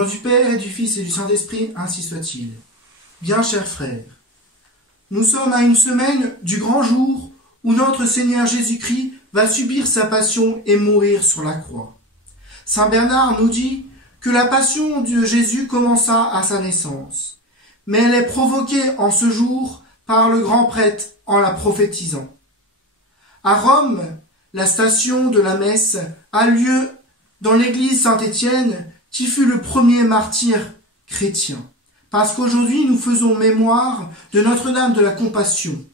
nom du Père et du Fils et du Saint-Esprit, ainsi soit-il. Bien chers frères, nous sommes à une semaine du grand jour où notre Seigneur Jésus-Christ va subir sa passion et mourir sur la croix. Saint Bernard nous dit que la passion de Jésus commença à sa naissance, mais elle est provoquée en ce jour par le grand prêtre en la prophétisant. À Rome, la station de la messe a lieu dans l'église Saint-Étienne, qui fut le premier martyr chrétien. Parce qu'aujourd'hui, nous faisons mémoire de Notre-Dame de la Compassion,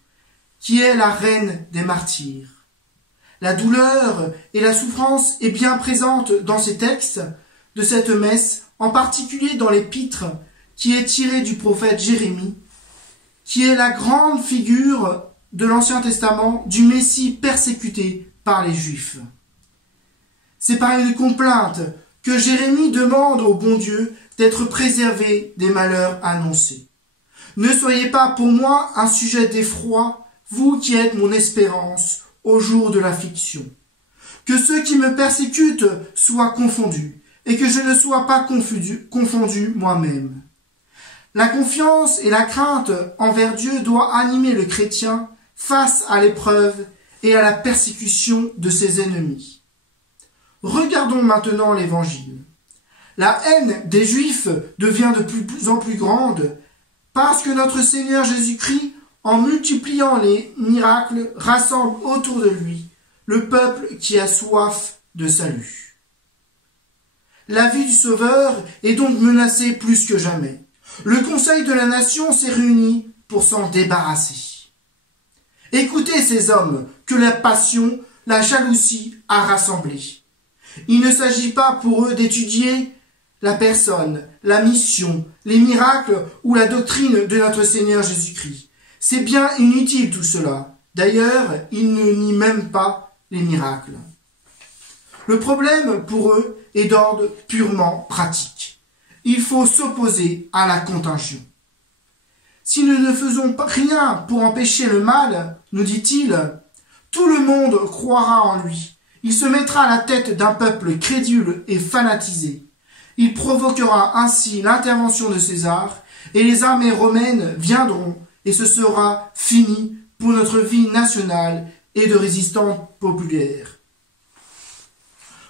qui est la reine des martyrs. La douleur et la souffrance est bien présente dans ces textes de cette messe, en particulier dans l'épître qui est tiré du prophète Jérémie, qui est la grande figure de l'Ancien Testament du Messie persécuté par les Juifs. C'est par une complainte que Jérémie demande au bon Dieu d'être préservé des malheurs annoncés. Ne soyez pas pour moi un sujet d'effroi, vous qui êtes mon espérance au jour de l'affliction. Que ceux qui me persécutent soient confondus, et que je ne sois pas confondu moi-même. La confiance et la crainte envers Dieu doit animer le chrétien face à l'épreuve et à la persécution de ses ennemis. Regardons maintenant l'Évangile. La haine des Juifs devient de plus en plus grande parce que notre Seigneur Jésus-Christ, en multipliant les miracles, rassemble autour de lui le peuple qui a soif de salut. La vie du Sauveur est donc menacée plus que jamais. Le Conseil de la Nation s'est réuni pour s'en débarrasser. Écoutez ces hommes que la passion, la jalousie a rassemblés. Il ne s'agit pas pour eux d'étudier la personne, la mission, les miracles ou la doctrine de notre Seigneur Jésus-Christ. C'est bien inutile tout cela. D'ailleurs, ils ne nient même pas les miracles. Le problème pour eux est d'ordre purement pratique. Il faut s'opposer à la contagion. Si nous ne faisons rien pour empêcher le mal, nous dit-il, tout le monde croira en lui. Il se mettra à la tête d'un peuple crédule et fanatisé. Il provoquera ainsi l'intervention de César, et les armées romaines viendront, et ce sera fini pour notre vie nationale et de résistance populaire.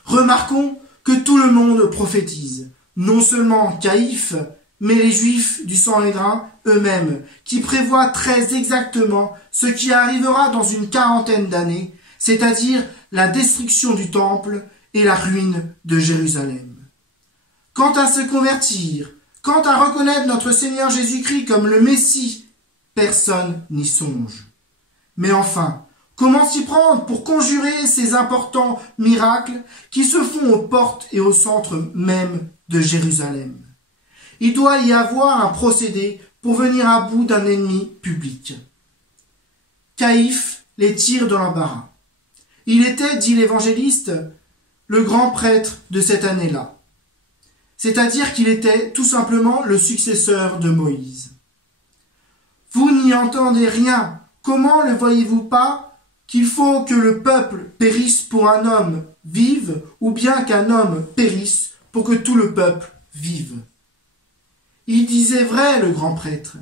Remarquons que tout le monde prophétise, non seulement Caïphe, mais les Juifs du Sanhédrin eux-mêmes, qui prévoient très exactement ce qui arrivera dans une quarantaine d'années, c'est-à-dire la destruction du temple et la ruine de Jérusalem. Quant à se convertir, quant à reconnaître notre Seigneur Jésus-Christ comme le Messie, personne n'y songe. Mais enfin, comment s'y prendre pour conjurer ces importants miracles qui se font aux portes et au centre même de Jérusalem? Il doit y avoir un procédé pour venir à bout d'un ennemi public. Caïphe les tire dans l'embarras. Il était, dit l'évangéliste, le grand prêtre de cette année-là. C'est-à-dire qu'il était tout simplement le successeur de Moïse. Vous n'y entendez rien. Comment ne voyez-vous pas qu'il faut que le peuple périsse pour un homme vive, ou bien qu'un homme périsse pour que tout le peuple vive? Il disait vrai, le grand prêtre.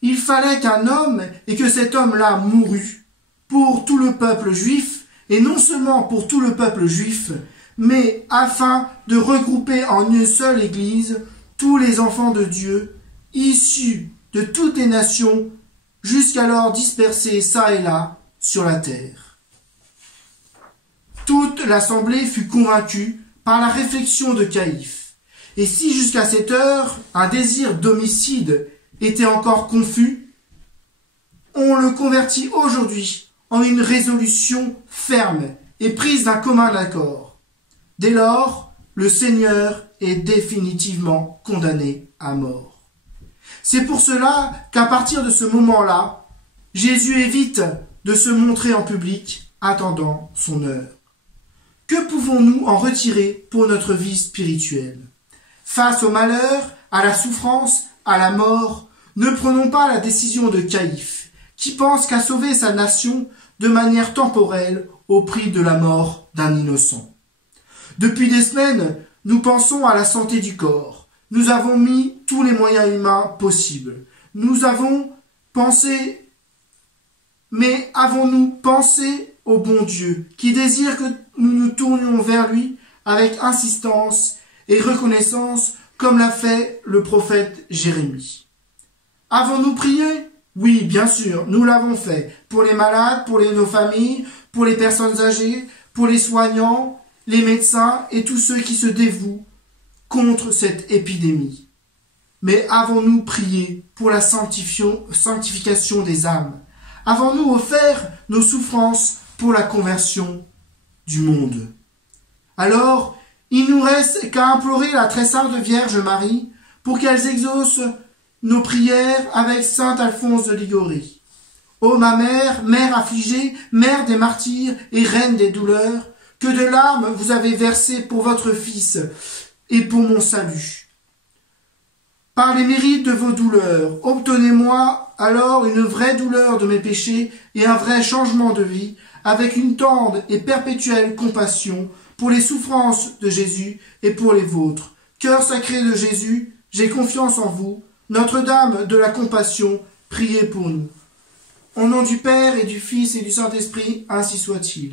Il fallait qu'un homme, et que cet homme-là mourût, pour tout le peuple juif, et non seulement pour tout le peuple juif, mais afin de regrouper en une seule Église tous les enfants de Dieu, issus de toutes les nations, jusqu'alors dispersés çà et là sur la terre. Toute l'assemblée fut convaincue par la réflexion de Caïphe. Et si jusqu'à cette heure, un désir d'homicide était encore confus, on le convertit aujourd'hui en une résolution ferme et prise d'un commun accord. Dès lors, le Seigneur est définitivement condamné à mort. C'est pour cela qu'à partir de ce moment-là, Jésus évite de se montrer en public, attendant son heure. Que pouvons-nous en retirer pour notre vie spirituelle? Face au malheur, à la souffrance, à la mort, ne prenons pas la décision de Caïphe, qui pense qu'à sauver sa nation de manière temporelle au prix de la mort d'un innocent. Depuis des semaines, nous pensons à la santé du corps, nous avons mis tous les moyens humains possibles. Nous avons pensé, mais avons-nous pensé au bon Dieu, qui désire que nous nous tournions vers lui avec insistance et reconnaissance, comme l'a fait le prophète Jérémie? Avons-nous prié? Oui, bien sûr, nous l'avons fait. Pour les malades, pour nos familles, pour les personnes âgées, pour les soignants, les médecins et tous ceux qui se dévouent contre cette épidémie. Mais avons-nous prié pour la sanctification des âmes? Avons-nous offert nos souffrances pour la conversion du monde? Alors, il nous reste qu'à implorer la très sainte Vierge Marie pour qu'elle exauce nos prières avec saint Alphonse de Liguori. Ô ma mère, mère affligée, mère des martyrs et reine des douleurs, que de larmes vous avez versées pour votre Fils et pour mon salut. Par les mérites de vos douleurs, obtenez-moi alors une vraie douleur de mes péchés et un vrai changement de vie, avec une tendre et perpétuelle compassion pour les souffrances de Jésus et pour les vôtres. Cœur sacré de Jésus, j'ai confiance en vous. Notre-Dame de la compassion, priez pour nous. Au nom du Père et du Fils et du Saint-Esprit, ainsi soit-il.